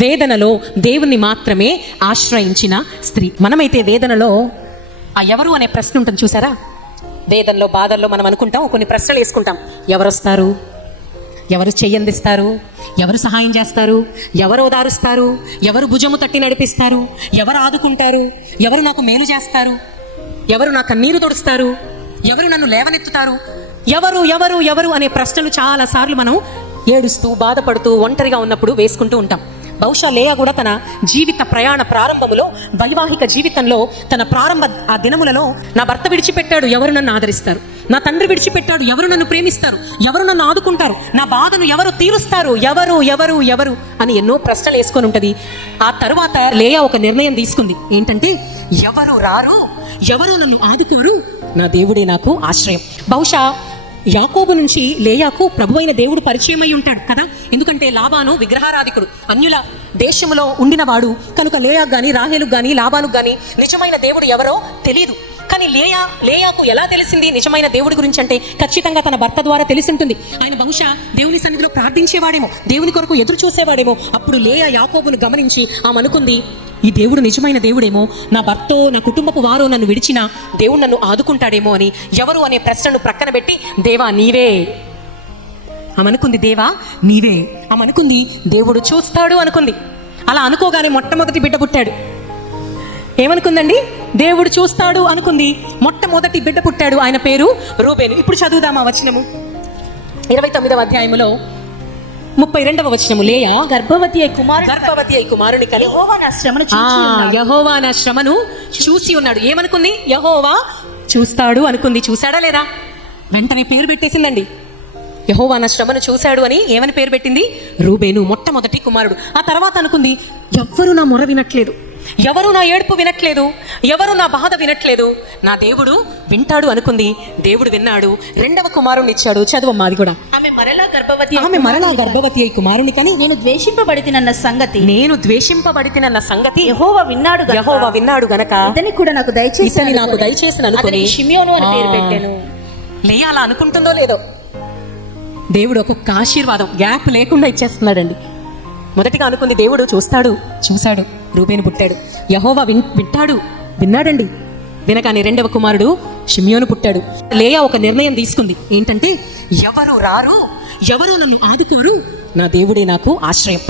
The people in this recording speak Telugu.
వేదనలో దేవుణ్ణి మాత్రమే ఆశ్రయించిన స్త్రీ. మనమైతే వేదనలో ఆ ఎవరు అనే ప్రశ్న ఉంటుంది చూసారా? వేదనలో బాధల్లో మనం అనుకుంటాం, కొన్ని ప్రశ్నలు వేసుకుంటాం. ఎవరు వస్తారు, ఎవరు చెయ్యందిస్తారు, ఎవరు సహాయం చేస్తారు, ఎవరు ఓదారుస్తారు, ఎవరు భుజము తట్టి నడిపిస్తారు, ఎవరు ఆదుకుంటారు, ఎవరు నాకు మేలు చేస్తారు, ఎవరు నా కన్నీరు తుడుస్తారు, ఎవరు నన్ను లేవనెత్తుతారు, ఎవరు ఎవరు ఎవరు అనే ప్రశ్నలు చాలాసార్లు మనం ఏడుస్తూ బాధపడుతూ ఒంటరిగా ఉన్నప్పుడు వేసుకుంటూ ఉంటాం. బహుశా లేయా కూడా తన జీవిత ప్రయాణ ప్రారంభములో, వైవాహిక జీవితంలో తన ప్రారంభ ఆ దినములలో, నా భర్త విడిచిపెట్టాడు, ఎవరు నన్ను ఆదరిస్తారు, నా తండ్రి విడిచిపెట్టాడు, ఎవరు నన్ను ప్రేమిస్తారు, ఎవరు నన్ను ఆదుకుంటారు, నా బాధను ఎవరు తీరుస్తారు, ఎవరు ఎవరు ఎవరు అని ఎన్నో ప్రశ్నలు వేసుకొని ఉంటుంది. ఆ తరువాత లేయా ఒక నిర్ణయం తీసుకుంది. ఏంటంటే, ఎవరు రారు, ఎవరు నన్ను ఆదుకోరు, నా దేవుడే నాకు ఆశ్రయం. బహుశా యాకోబు నుంచి లేయాకు ప్రభువైన దేవుడు పరిచయం అయి ఉంటాడు కదా. ఎందుకంటే లాబాను విగ్రహారాధికుడు, అన్యుల దేశంలో ఉండినవాడు కనుక లేయాకు గాని రాహేలుకు గాని లాబానుకు గాని నిజమైన దేవుడు ఎవరో తెలియదు. కానీ లేయాకు ఎలా తెలిసింది నిజమైన దేవుడి గురించి అంటే, ఖచ్చితంగా తన భర్త ద్వారా తెలిసి ఉంటుంది. ఆయన బహుశా దేవుని సన్నిధిలో ప్రార్థించేవాడేమో, దేవుని కొరకు ఎదురు చూసేవాడేమో. అప్పుడు లేయా యాకోబును గమనించి ఆమె అనుకుంది, ఈ దేవుడు నిజమైన దేవుడేమో, నా భర్తో నా కుటుంబపు వారో నన్ను విడిచిన దేవుడు నన్ను ఆదుకుంటాడేమో అని. ఎవరు అనే ప్రశ్నను ప్రక్కన పెట్టి, దేవా నీవే ఆమె అనుకుంది. దేవా నీవే ఆమె అనుకుంది. దేవుడు చూస్తాడు అనుకుంది. అలా అనుకోగానే మొట్టమొదటి బిడ్డ పుట్టాడు. ఏమనుకుందండి? దేవుడు చూస్తాడు అనుకుంది. మొట్టమొదటి బిడ్డ పుట్టాడు. ఆయన పేరు రూబేను. ఇప్పుడు చదువుదామా వచనము 29వ అధ్యాయములో 32వ వచనము. లేయా గర్భవతి అయి కుమారుని కని యెహోవా నా శ్రమను చూసి ఉన్నాడు. ఏమనుకుంది? యెహోవా చూస్తాడు అనుకుంది. చూశాడా లేదా? వెంటనే పేరు పెట్టేసిందండి. యెహోవా నా శ్రమను చూశాడు అని ఏమని పేరు పెట్టింది? రూబేను, మొట్టమొదటి కుమారుడు. ఆ తర్వాత అనుకుంది, ఎవ్వరు నా మొర వినట్లేదు, ఎవరు నా ఏడుపు వినట్లేదు, ఎవరు నా బాధ వినట్లేదు, నా దేవుడు వింటాడు అనుకుంది. దేవుడు విన్నాడు, రెండవ కుమారుని ఇచ్చాడు. చదువమ్మా అది కూడా. ఆమె మరలా గర్భవతి అయి కుమారుని కని నేను ద్వేషింపబడితినన్న సంగతి యెహోవా విన్నాడు గనక ఇతని కూడా నాకు దయచేసి అనుకుని షిమ్యోను అని పేరు పెట్టాను. లేయా అలా అనుకుంటుందో లేదో, దేవుడు ఒక్కొక్క ఆశీర్వాదం గ్యాప్ లేకుండా ఇచ్చేస్తున్నాడండి. మొదటిగా అనుకుంది, దేవుడు చూశాడు, రూబేను పుట్టాడు. యెహోవా విన్నాడండి. వినగానే రెండవ కుమారుడు షిమ్యోను పుట్టాడు. లేయా ఒక నిర్ణయం తీసుకుంది. ఏంటంటే, ఎవరు రారు, ఎవరు నన్ను ఆదుకోరు, నా దేవుడే నాకు ఆశ్రయం.